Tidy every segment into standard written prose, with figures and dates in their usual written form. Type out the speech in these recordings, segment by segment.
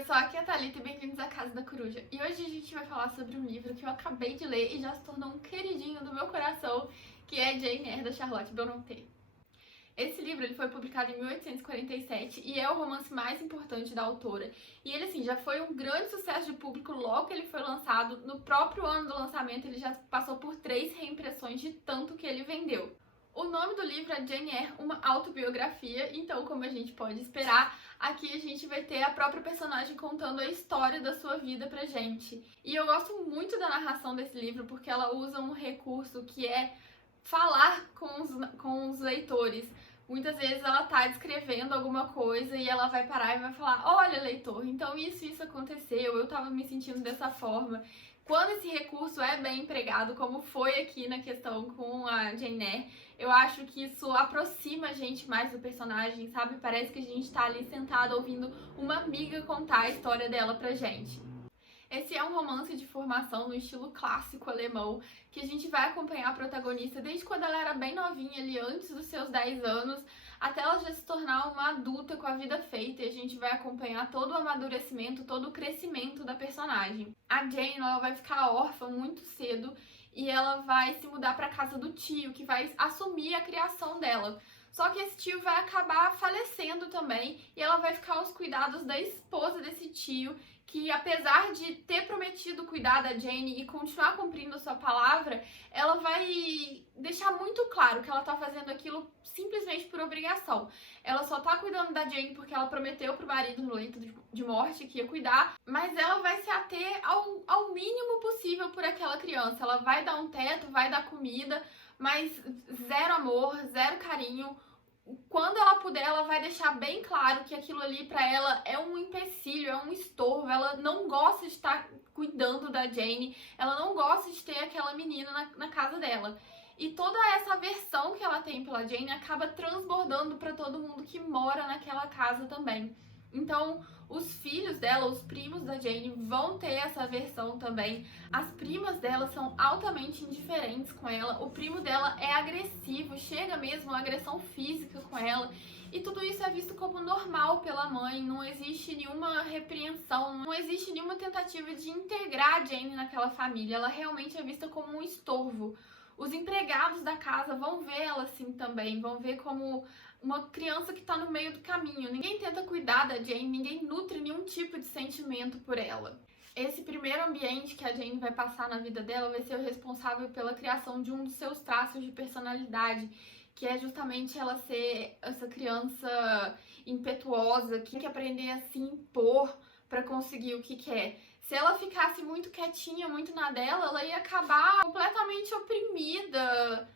pessoal, aqui é a Thalita e bem-vindos à Casa da Coruja. E hoje a gente vai falar sobre um livro que eu acabei de ler e já se tornou um queridinho do meu coração, que é Jane Eyre, da Charlotte Brontë. Esse livro ele foi publicado em 1847 e é o romance mais importante da autora. E ele, assim, já foi um grande sucesso de público logo que ele foi lançado. No próprio ano do lançamento, ele já passou por 3 reimpressões de tanto que ele vendeu. O nome do livro é Jane Eyre, uma autobiografia, então, como a gente pode esperar, aqui a gente vai ter a própria personagem contando a história da sua vida pra gente. E eu gosto muito da narração desse livro porque ela usa um recurso que é falar com os leitores. Muitas vezes ela tá descrevendo alguma coisa e ela vai parar e vai falar: olha, leitor, então isso aconteceu, eu tava me sentindo dessa forma. Quando esse recurso é bem empregado, como foi aqui na questão com a Jane Eyre, eu acho que isso aproxima a gente mais do personagem, sabe? Parece que a gente tá ali sentado ouvindo uma amiga contar a história dela pra gente. Esse é um romance de formação no estilo clássico alemão, que a gente vai acompanhar a protagonista desde quando ela era bem novinha, ali antes dos seus 10 anos, até ela já se tornar uma adulta com a vida feita, e a gente vai acompanhar todo o amadurecimento, todo o crescimento da personagem. A Jane, ela vai ficar órfã muito cedo e ela vai se mudar para casa do tio, que vai assumir a criação dela. Só que esse tio vai acabar falecendo também e ela vai ficar aos cuidados da esposa desse tio, que apesar de ter prometido cuidar da Jane e continuar cumprindo a sua palavra, ela vai deixar muito claro que ela tá fazendo aquilo simplesmente por obrigação. Ela só tá cuidando da Jane porque ela prometeu pro marido no leito de morte que ia cuidar, mas ela vai se ater ao mínimo possível por aquela criança. Ela vai dar um teto, vai dar comida, mas zero amor, zero carinho. Quando ela puder, ela vai deixar bem claro que aquilo ali pra ela é um empecilho, é um estorvo. Ela não gosta de estar cuidando da Jane, ela não gosta de ter aquela menina na casa dela. E toda essa aversão que ela tem pela Jane acaba transbordando pra todo mundo que mora naquela casa também. Então, os filhos dela, os primos da Jane, vão ter essa aversão também. As primas dela são altamente indiferentes com ela. O primo dela é agressivo, chega mesmo a agressão física com ela. E tudo isso é visto como normal pela mãe. Não existe nenhuma repreensão, não existe nenhuma tentativa de integrar a Jane naquela família. Ela realmente é vista como um estorvo. Os empregados da casa vão ver ela assim também, vão ver como uma criança que tá no meio do caminho. Ninguém tenta cuidar da Jane, ninguém nutre nenhum tipo de sentimento por ela. Esse primeiro ambiente que a Jane vai passar na vida dela vai ser o responsável pela criação de um dos seus traços de personalidade, que é justamente ela ser essa criança impetuosa, que tem que aprender a se impor para conseguir o que quer. Se ela ficasse muito quietinha, muito na dela, ela ia acabar completamente oprimida,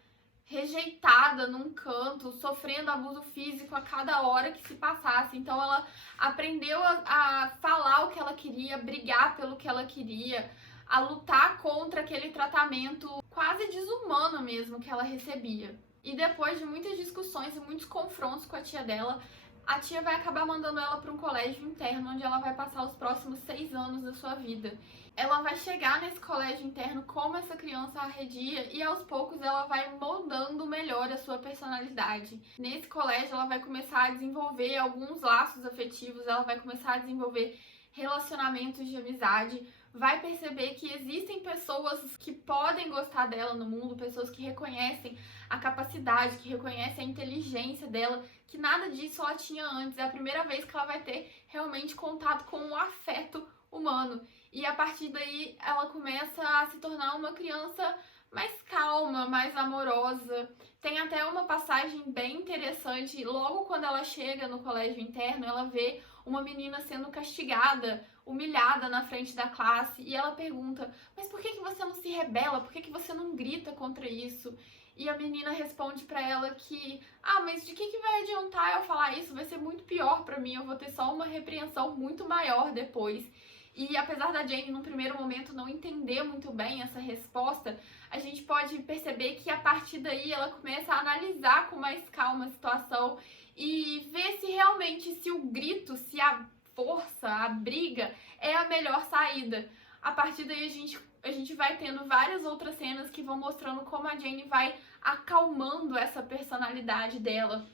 rejeitada num canto, sofrendo abuso físico a cada hora que se passasse. Então ela aprendeu a falar o que ela queria, brigar pelo que ela queria, a lutar contra aquele tratamento quase desumano mesmo que ela recebia. E depois de muitas discussões e muitos confrontos com a tia dela, a tia vai acabar mandando ela para um colégio interno, onde ela vai passar os próximos 6 anos da sua vida. Ela vai chegar nesse colégio interno como essa criança arredia e aos poucos ela vai moldando melhor a sua personalidade. Nesse colégio ela vai começar a desenvolver alguns laços afetivos, ela vai começar a desenvolver relacionamentos de amizade, vai perceber que existem pessoas que podem gostar dela no mundo, pessoas que reconhecem a capacidade, que reconhecem a inteligência dela, que nada disso ela tinha antes. É a primeira vez que ela vai ter realmente contato com o afeto humano. E a partir daí ela começa a se tornar uma criança mais calma, mais amorosa. Tem até uma passagem bem interessante. Logo quando ela chega no colégio interno, ela vê uma menina sendo castigada, humilhada na frente da classe. E ela pergunta: mas por que você não se rebela? Por que você não grita contra isso? E a menina responde pra ela que: mas de que vai adiantar eu falar isso? Vai ser muito pior pra mim, eu vou ter só uma repreensão muito maior depois. E apesar da Jane, num primeiro momento, não entender muito bem essa resposta, a gente pode perceber que a partir daí ela começa a analisar com mais calma a situação e ver se realmente se o grito, se a força, a briga é a melhor saída. A partir daí a gente vai tendo várias outras cenas que vão mostrando como a Jane vai acalmando essa personalidade dela.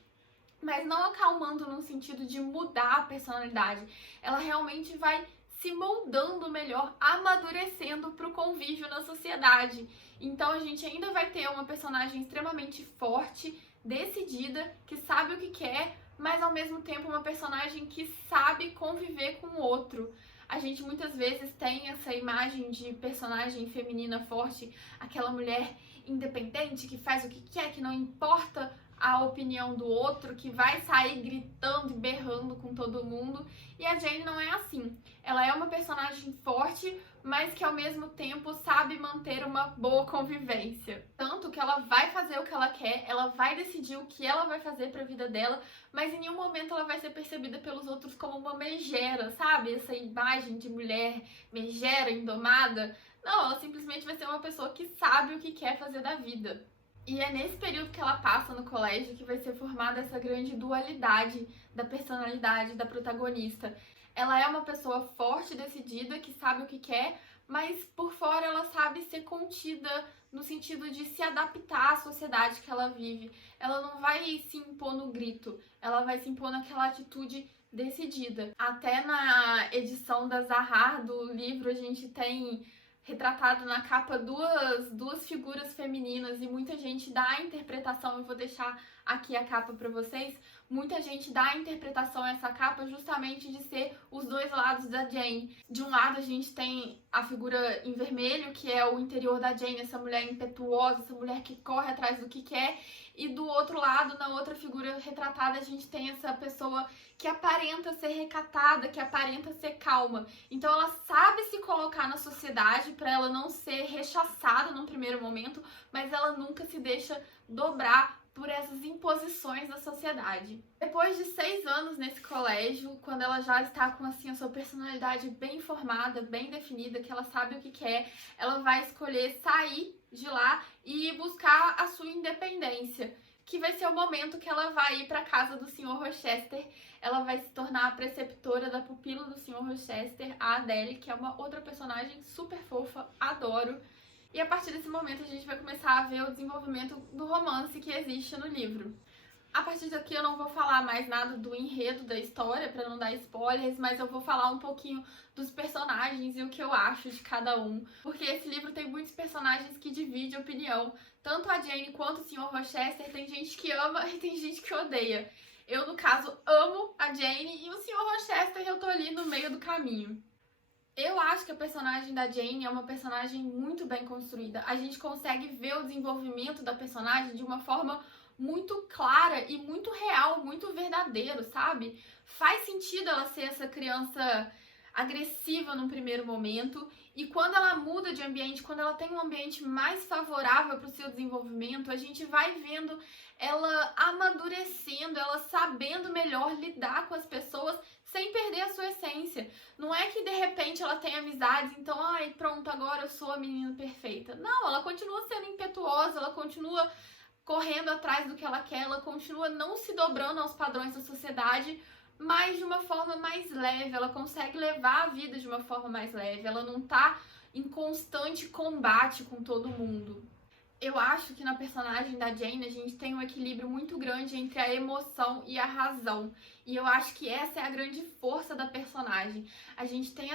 mas não acalmando no sentido de mudar a personalidade. Ela realmente vai se moldando melhor, amadurecendo para o convívio na sociedade. Então a gente ainda vai ter uma personagem extremamente forte, decidida, que sabe o que quer, mas ao mesmo tempo uma personagem que sabe conviver com o outro. A gente muitas vezes tem essa imagem de personagem feminina forte, aquela mulher independente que faz o que quer, que não importa a opinião do outro, que vai sair gritando e berrando com todo mundo. E a Jane não é assim. Ela é uma personagem forte, mas que ao mesmo tempo sabe manter uma boa convivência. Tanto que ela vai fazer o que ela quer, ela vai decidir o que ela vai fazer para a vida dela, mas em nenhum momento ela vai ser percebida pelos outros como uma megera, sabe? Essa imagem de mulher megera, indomada. Não, ela simplesmente vai ser uma pessoa que sabe o que quer fazer da vida. E é nesse período que ela passa no colégio que vai ser formada essa grande dualidade da personalidade da protagonista. Ela é uma pessoa forte, decidida, que sabe o que quer, mas por fora ela sabe ser contida no sentido de se adaptar à sociedade que ela vive. Ela não vai se impor no grito, ela vai se impor naquela atitude decidida. Até na edição da Zahar do livro a gente tem retratado na capa duas figuras femininas e muita gente dá a interpretação, eu vou deixar aqui a capa para vocês, muita gente dá a interpretação a essa capa justamente de ser os dois lados da Jane. De um lado a gente tem a figura em vermelho, que é o interior da Jane, essa mulher impetuosa, essa mulher que corre atrás do que quer, e do outro lado, na outra figura retratada, a gente tem essa pessoa que aparenta ser recatada, que aparenta ser calma. Então ela sabe se colocar na sociedade para ela não ser rechaçada num primeiro momento, mas ela nunca se deixa dobrar por essas imposições da sociedade. Depois de 6 anos nesse colégio, quando ela já está com assim, a sua personalidade bem formada, bem definida, que ela sabe o que quer, ela vai escolher sair de lá e buscar a sua independência, que vai ser o momento que ela vai ir para casa do Sr. Rochester. Ela vai se tornar a preceptora da pupila do Sr. Rochester, a Adele, que é uma outra personagem super fofa, adoro. E a partir desse momento a gente vai começar a ver o desenvolvimento do romance que existe no livro. A partir daqui eu não vou falar mais nada do enredo da história, para não dar spoilers, mas eu vou falar um pouquinho dos personagens e o que eu acho de cada um, porque esse livro tem muitos personagens que dividem opinião. Tanto a Jane quanto o Sr. Rochester, tem gente que ama e tem gente que odeia. Eu, no caso, amo a Jane e o Sr. Rochester eu tô ali no meio do caminho. Eu acho que a personagem da Jane é uma personagem muito bem construída. A gente consegue ver o desenvolvimento da personagem de uma forma muito clara e muito real, muito verdadeiro, sabe? Faz sentido ela ser essa criança agressiva num primeiro momento e quando ela muda de ambiente, quando ela tem um ambiente mais favorável para o seu desenvolvimento, a gente vai vendo ela amadurecendo, ela sabendo melhor lidar com as pessoas sem perder a sua essência. Não é que de repente ela tem amizades, então, ai, pronto, agora eu sou a menina perfeita. Não, ela continua sendo impetuosa, ela continua correndo atrás do que ela quer, ela continua não se dobrando aos padrões da sociedade, mas de uma forma mais leve, ela consegue levar a vida de uma forma mais leve, ela não tá em constante combate com todo mundo. Eu acho que na personagem da Jane a gente tem um equilíbrio muito grande entre a emoção e a razão. E eu acho que essa é a grande força da personagem. A gente tem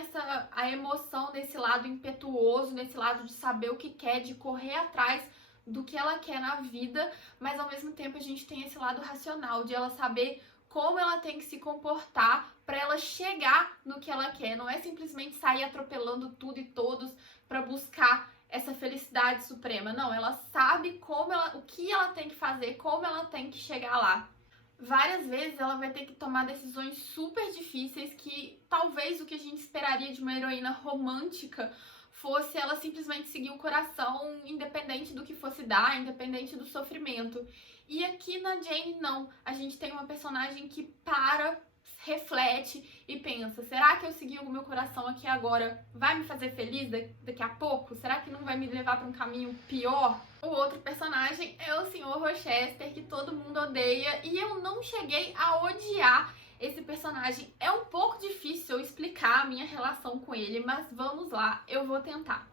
a emoção nesse lado impetuoso, nesse lado de saber o que quer, de correr atrás do que ela quer na vida, mas ao mesmo tempo a gente tem esse lado racional, de ela saber como ela tem que se comportar para ela chegar no que ela quer. Não é simplesmente sair atropelando tudo e todos para buscar essa felicidade suprema. Não, ela sabe o que ela tem que fazer, como ela tem que chegar lá. Várias vezes ela vai ter que tomar decisões super difíceis que talvez o que a gente esperaria de uma heroína romântica fosse ela simplesmente seguir o coração, independente do que fosse dar, independente do sofrimento. E aqui na Jane, não. A gente tem uma personagem que para, reflete e pensa, será que eu seguir o meu coração aqui agora vai me fazer feliz daqui a pouco? Será que não vai me levar para um caminho pior? O outro personagem é o Sr. Rochester, que todo mundo odeia, e eu não cheguei a odiar esse personagem. É um pouco difícil eu explicar a minha relação com ele, mas vamos lá, eu vou tentar.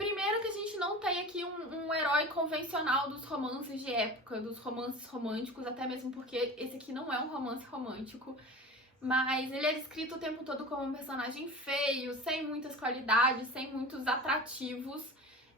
Primeiro que a gente não tem aqui um herói convencional dos romances de época, dos romances românticos, até mesmo porque esse aqui não é um romance romântico. Mas ele é descrito o tempo todo como um personagem feio, sem muitas qualidades, sem muitos atrativos.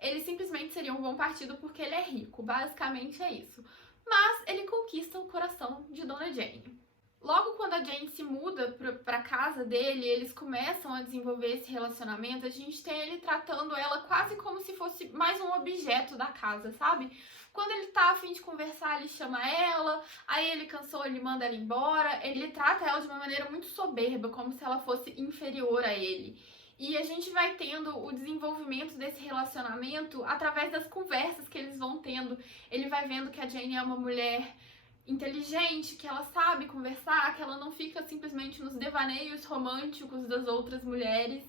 Ele simplesmente seria um bom partido porque ele é rico, basicamente é isso. Mas ele conquista o coração de Dona Jane. Logo quando a Jane se muda pra casa dele, eles começam a desenvolver esse relacionamento, a gente tem ele tratando ela quase como se fosse mais um objeto da casa, sabe? Quando ele tá a fim de conversar, ele chama ela, aí ele cansou, ele manda ela embora, ele trata ela de uma maneira muito soberba, como se ela fosse inferior a ele. E a gente vai tendo o desenvolvimento desse relacionamento através das conversas que eles vão tendo. Ele vai vendo que a Jane é uma mulher inteligente, que ela sabe conversar, que ela não fica simplesmente nos devaneios românticos das outras mulheres.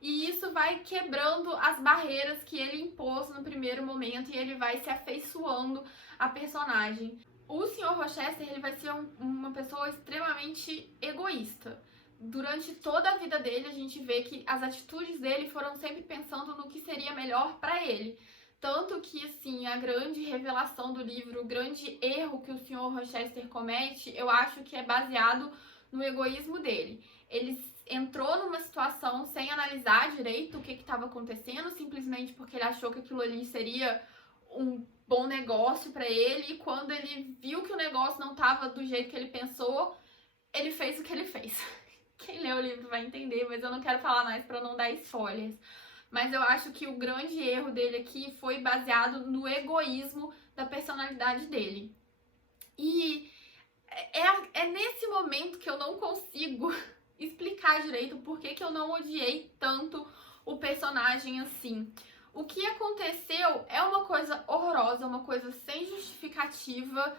E isso vai quebrando as barreiras que ele impôs no primeiro momento e ele vai se afeiçoando à personagem. O Sr. Rochester, ele vai ser uma pessoa extremamente egoísta. Durante toda a vida dele, a gente vê que as atitudes dele foram sempre pensando no que seria melhor para ele. Tanto que, assim, a grande revelação do livro, o grande erro que o Sr. Rochester comete, eu acho que é baseado no egoísmo dele. Ele entrou numa situação sem analisar direito o que estava acontecendo, simplesmente porque ele achou que aquilo ali seria um bom negócio para ele, e quando ele viu que o negócio não estava do jeito que ele pensou, ele fez o que ele fez. Quem lê o livro vai entender, mas eu não quero falar mais para não dar spoilers. Mas eu acho que o grande erro dele aqui foi baseado no egoísmo da personalidade dele. E é nesse momento que eu não consigo explicar direito por que eu não odiei tanto o personagem assim. O que aconteceu é uma coisa horrorosa, uma coisa sem justificativa,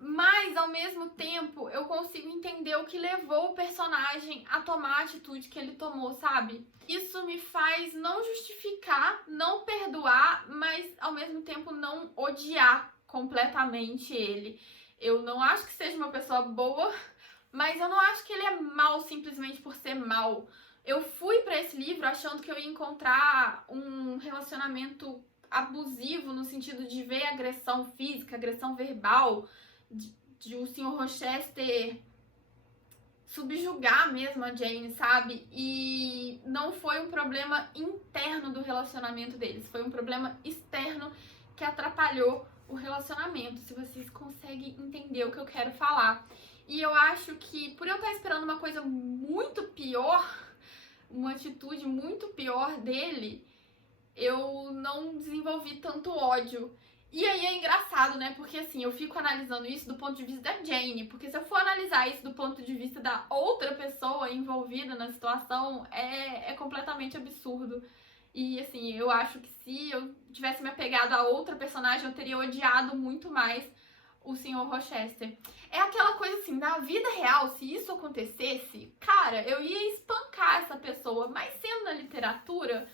mas ao mesmo tempo eu consigo entender o que levou o personagem a tomar a atitude que ele tomou, sabe? Isso me faz não justificar, não perdoar, mas ao mesmo tempo não odiar completamente ele. Eu não acho que seja uma pessoa boa, mas eu não acho que ele é mau simplesmente por ser mau. Eu fui pra esse livro achando que eu ia encontrar um relacionamento abusivo no sentido de ver agressão física, agressão verbal, de o Sr. Rochester subjugar mesmo a Jane, sabe? E não foi um problema interno do relacionamento deles, foi um problema externo que atrapalhou o relacionamento, se vocês conseguem entender o que eu quero falar. E eu acho que, por eu estar esperando uma coisa muito pior, uma atitude muito pior dele, eu não desenvolvi tanto ódio. E aí é engraçado, né? Porque assim, eu fico analisando isso do ponto de vista da Jane, porque se eu for analisar isso do ponto de vista da outra pessoa envolvida na situação, é completamente absurdo. E assim, eu acho que se eu tivesse me apegado a outra personagem, eu teria odiado muito mais o Sr. Rochester. É aquela coisa assim, na vida real, se isso acontecesse, cara, eu ia espancar essa pessoa, mas sendo na literatura,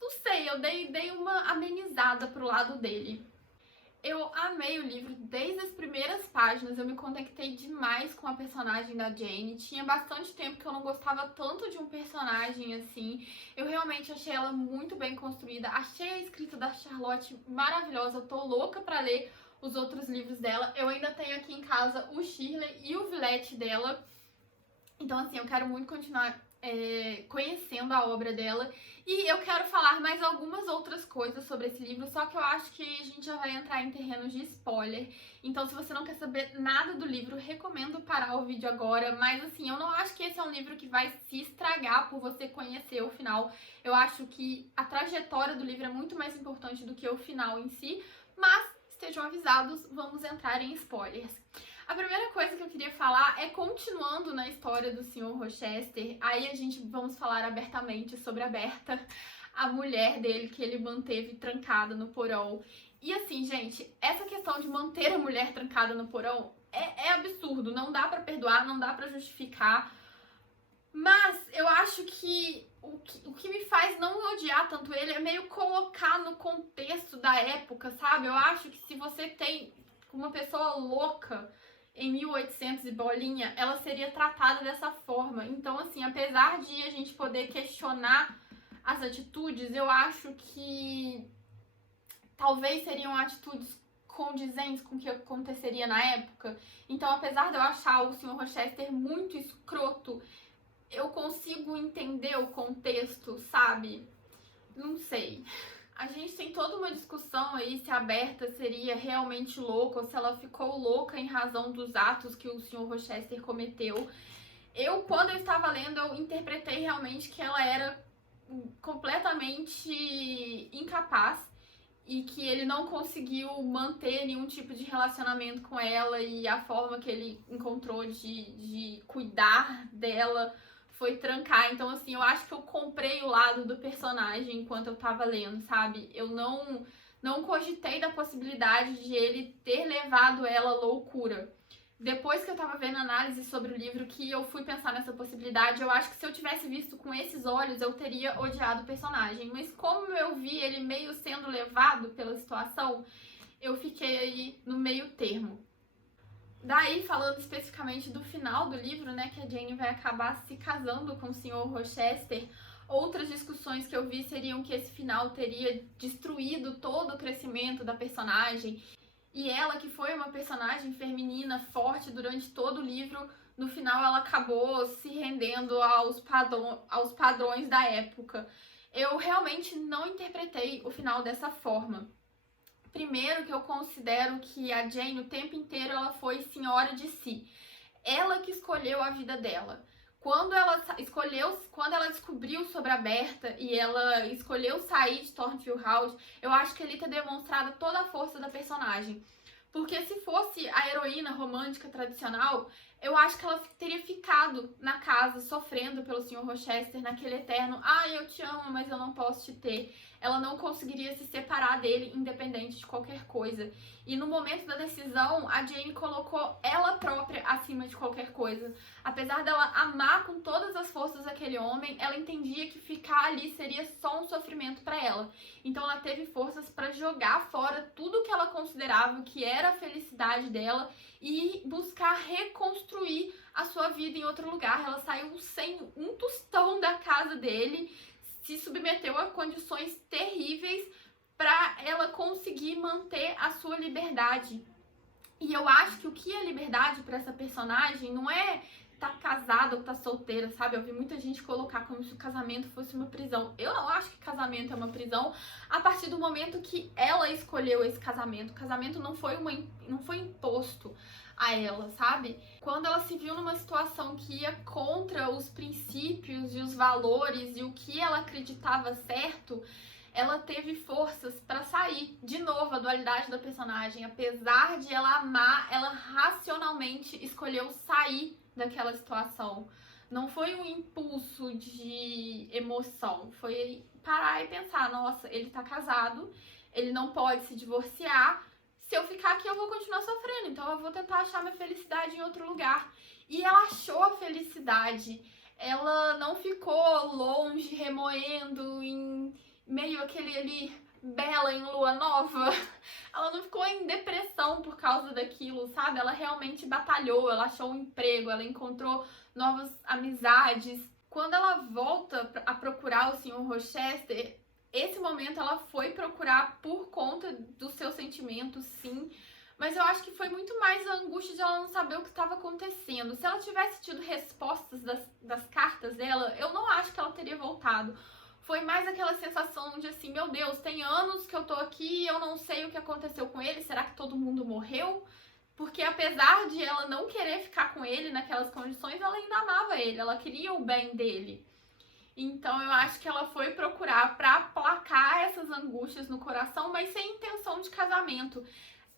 não sei, eu dei uma amenizada pro lado dele. Eu amei o livro desde as primeiras páginas, eu me conectei demais com a personagem da Jane. Tinha bastante tempo que eu não gostava tanto de um personagem assim. Eu realmente achei ela muito bem construída. Achei a escrita da Charlotte maravilhosa. Eu tô louca pra ler os outros livros dela. Eu ainda tenho aqui em casa o Shirley e o Villette dela. Então assim, eu quero muito continuar conhecendo a obra dela. E eu quero falar mais algumas outras coisas sobre esse livro, só que eu acho que a gente já vai entrar em terrenos de spoiler. Então, se você não quer saber nada do livro, recomendo parar o vídeo agora. Mas assim, eu não acho que esse é um livro que vai se estragar por você conhecer o final. Eu acho que a trajetória do livro é muito mais importante do que o final em si. Mas, estejam avisados, vamos entrar em spoilers. A primeira coisa que eu queria falar é, continuando na história do Sr. Rochester, aí a gente vamos falar abertamente sobre a Berta, a mulher dele que ele manteve trancada no porão. E assim, gente, essa questão de manter a mulher trancada no porão é absurdo, não dá pra perdoar, não dá pra justificar. Mas eu acho que o que me faz não odiar tanto ele é meio colocar no contexto da época, sabe? Eu acho que se você tem uma pessoa louca em 1800 e bolinha, ela seria tratada dessa forma. Então, assim, apesar de a gente poder questionar as atitudes, eu acho que talvez seriam atitudes condizentes com o que aconteceria na época. Então, apesar de eu achar o Sr. Rochester muito escroto, eu consigo entender o contexto, sabe? Não sei. A gente tem toda uma discussão aí se a Berta seria realmente louca ou se ela ficou louca em razão dos atos que o Sr. Rochester cometeu. Quando eu estava lendo, eu interpretei realmente que ela era completamente incapaz e que ele não conseguiu manter nenhum tipo de relacionamento com ela, e a forma que ele encontrou de cuidar dela foi trancar. Então, assim, eu acho que eu comprei o lado do personagem enquanto eu tava lendo, sabe? Eu não cogitei da possibilidade de ele ter levado ela à loucura. Depois que eu tava vendo análise sobre o livro, que eu fui pensar nessa possibilidade, eu acho que se eu tivesse visto com esses olhos, eu teria odiado o personagem. Mas como eu vi ele meio sendo levado pela situação, eu fiquei aí no meio termo. Daí, falando especificamente do final do livro, né, que a Jane vai acabar se casando com o Sr. Rochester, outras discussões que eu vi seriam que esse final teria destruído todo o crescimento da personagem. E ela, que foi uma personagem feminina forte durante todo o livro, no final ela acabou se rendendo aos padrões da época. Eu realmente não interpretei o final dessa forma. Primeiro, que eu considero que a Jane, o tempo inteiro, ela foi senhora de si. Ela que escolheu a vida dela. Quando ela descobriu sobre a Berta e ela escolheu sair de Thornfield House, eu acho que ali tá demonstrada toda a força da personagem. Porque se fosse a heroína romântica tradicional, eu acho que ela teria ficado na casa sofrendo pelo Sr. Rochester naquele eterno eu te amo, mas eu não posso te ter. Ela não conseguiria se separar dele independente de qualquer coisa. E no momento da decisão, a Jane colocou ela própria acima de qualquer coisa. Apesar dela amar com todas as forças aquele homem, ela entendia que ficar ali seria só um sofrimento para ela. Então ela teve forças para jogar fora tudo que ela considerava que era a felicidade dela e buscar reconstruir a sua vida em outro lugar. Ela saiu sem um tostão da casa dele, se submeteu a condições terríveis para ela conseguir manter a sua liberdade. E eu acho que o que é liberdade para essa personagem não é tá casada ou tá solteira, sabe? Eu vi muita gente colocar como se o casamento fosse uma prisão. Eu não acho que casamento é uma prisão a partir do momento que ela escolheu esse casamento. O casamento não foi imposto a ela, sabe? Quando ela se viu numa situação que ia contra os princípios e os valores e o que ela acreditava certo, ela teve forças para sair. De novo, a dualidade da personagem. Apesar de ela amar, ela racionalmente escolheu sair daquela situação. Não foi um impulso de emoção. Foi parar e pensar, nossa, ele tá casado, ele não pode se divorciar. Se eu ficar aqui, eu vou continuar sofrendo. Então eu vou tentar achar minha felicidade em outro lugar. E ela achou a felicidade. Ela não ficou longe, remoendo em meio aquele ali, bela em lua nova. Ela não ficou em depressão por causa daquilo, sabe? Ela realmente batalhou, ela achou um emprego, ela encontrou novas amizades. Quando ela volta a procurar o Sr. Rochester, esse momento ela foi procurar por conta dos seus sentimentos, sim. Mas eu acho que foi muito mais a angústia de ela não saber o que estava acontecendo. Se ela tivesse tido respostas das cartas dela, eu não acho que ela teria voltado. Foi mais aquela sensação de assim, meu Deus, tem anos que eu tô aqui e eu não sei o que aconteceu com ele, será que todo mundo morreu? Porque apesar de ela não querer ficar com ele naquelas condições, ela ainda amava ele, ela queria o bem dele. Então eu acho que ela foi procurar pra aplacar essas angústias no coração, mas sem intenção de casamento.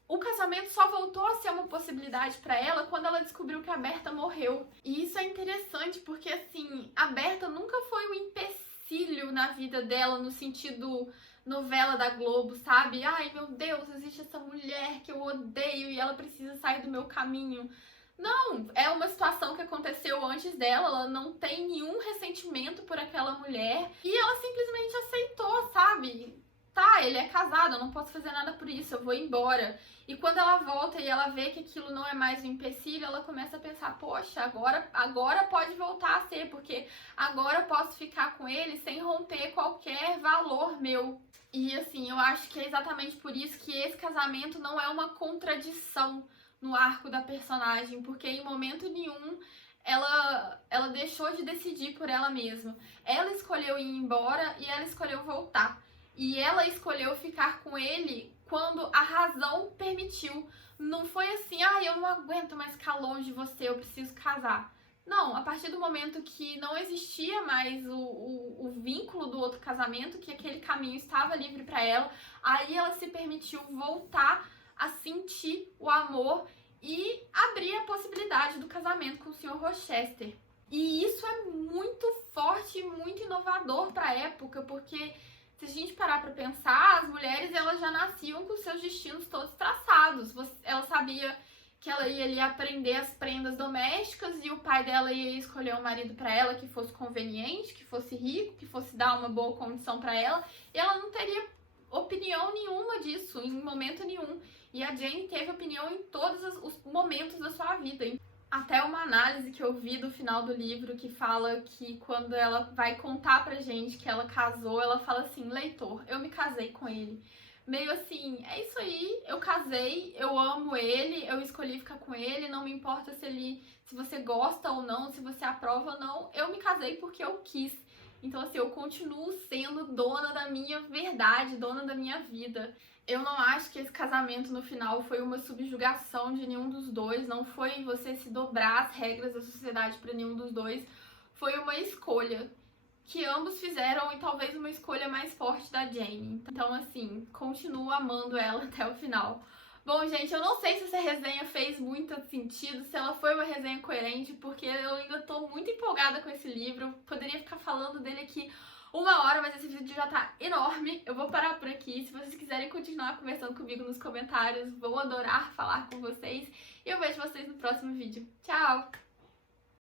O casamento só voltou a ser uma possibilidade pra ela quando ela descobriu que a Berta morreu. E isso é interessante porque, assim, a Berta nunca foi um empecilho na vida dela no sentido novela da Globo, sabe? Ai, meu Deus, existe essa mulher que eu odeio e ela precisa sair do meu caminho. Não, é uma situação que aconteceu antes dela, ela não tem nenhum ressentimento por aquela mulher e ela simplesmente aceitou, sabe? tá, ele é casado, eu não posso fazer nada por isso, eu vou embora. E quando ela volta e ela vê que aquilo não é mais um empecilho, ela começa a pensar, poxa, agora pode voltar a ser, porque agora eu posso ficar com ele sem romper qualquer valor meu. E assim, eu acho que é exatamente por isso que esse casamento não é uma contradição no arco da personagem, porque em momento nenhum ela deixou de decidir por ela mesma. Ela escolheu ir embora e ela escolheu voltar. E ela escolheu ficar com ele quando a razão permitiu. Não foi assim, eu não aguento mais ficar longe de você, eu preciso casar. Não, a partir do momento que não existia mais o vínculo do outro casamento, que aquele caminho estava livre para ela, aí ela se permitiu voltar a sentir o amor e abrir a possibilidade do casamento com o Sr. Rochester. E isso é muito forte e muito inovador para a época, porque se a gente parar para pensar, as mulheres elas já nasciam com seus destinos todos traçados. Ela sabia que ela ia ali aprender as prendas domésticas e o pai dela ia escolher um marido para ela que fosse conveniente, que fosse rico, que fosse dar uma boa condição para ela, e ela não teria opinião nenhuma disso, em momento nenhum. E a Jane teve opinião em todos os momentos da sua vida. Até uma análise que eu vi do final do livro que fala que quando ela vai contar pra gente que ela casou, ela fala assim, leitor, eu me casei com ele. Meio assim, é isso aí, eu casei, eu amo ele, eu escolhi ficar com ele, não me importa se você gosta ou não, se você aprova ou não, eu me casei porque eu quis. Então assim, eu continuo sendo dona da minha verdade, dona da minha vida. Eu não acho que esse casamento no final foi uma subjugação de nenhum dos dois, não foi você se dobrar as regras da sociedade para nenhum dos dois, foi uma escolha que ambos fizeram e talvez uma escolha mais forte da Jane. Então assim, continuo amando ela até o final. Bom, gente, eu não sei se essa resenha fez muito sentido, se ela foi uma resenha coerente, porque eu ainda tô muito empolgada com esse livro, poderia ficar falando dele aqui uma hora, mas esse vídeo já tá enorme. Eu vou parar por aqui. Se vocês quiserem continuar conversando comigo nos comentários, vou adorar falar com vocês. E eu vejo vocês no próximo vídeo. Tchau!